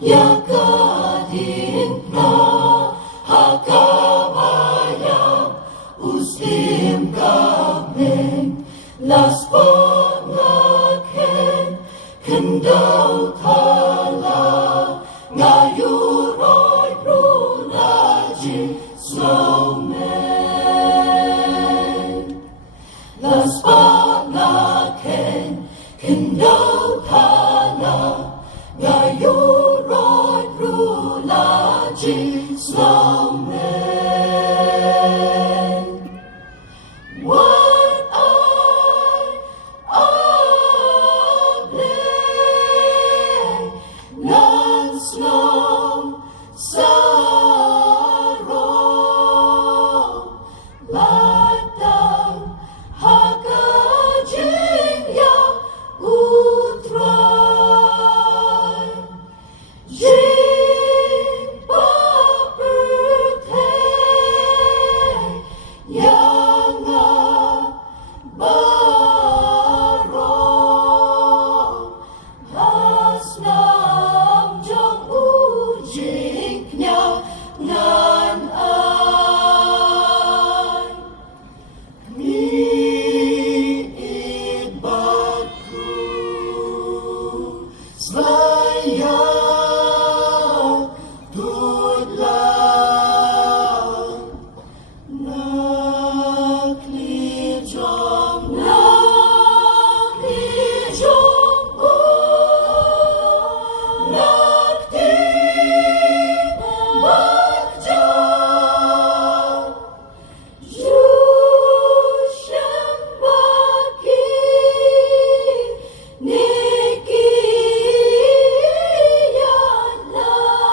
yakadin na hakabayang uslim kameng las pangakhen kendau thala ngayuroy prunaji snowman las pangakhen kendau thala ngayuroy prunaji snowman. What nan snow sorrow batang hakajing ya utray jipa birthday yang baro hasnam jong ujiknya ngan ay miibaku saya tudlang naklijong naktibagjang Yushan baki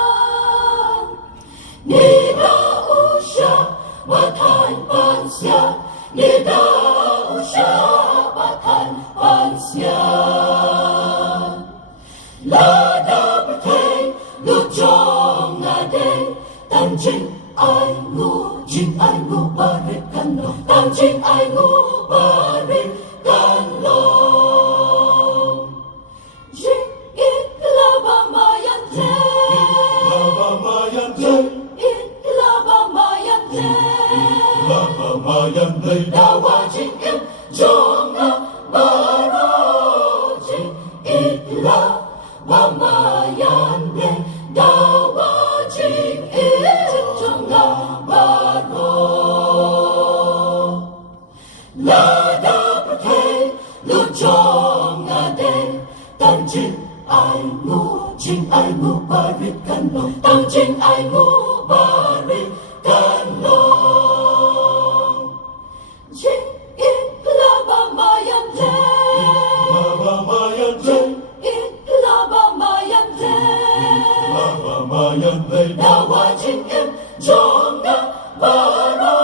nikiyalan Nida usya batan pansya Nida usya batan pansya Lada berteng lujong ngade Tam jing ai ngu barikan lo Tam jing ai ngu barikan lo Jing it laba mayan Dawa jing it jonga baro Jing it laba mayan Dawa jing it jonga baro Lada berteng lujong ngade Tam jing ai ngu barikan lo Tam jing ai ngu barikan lo Jing it laba mayan Jing it laba mayan Dawa jing it jonga baro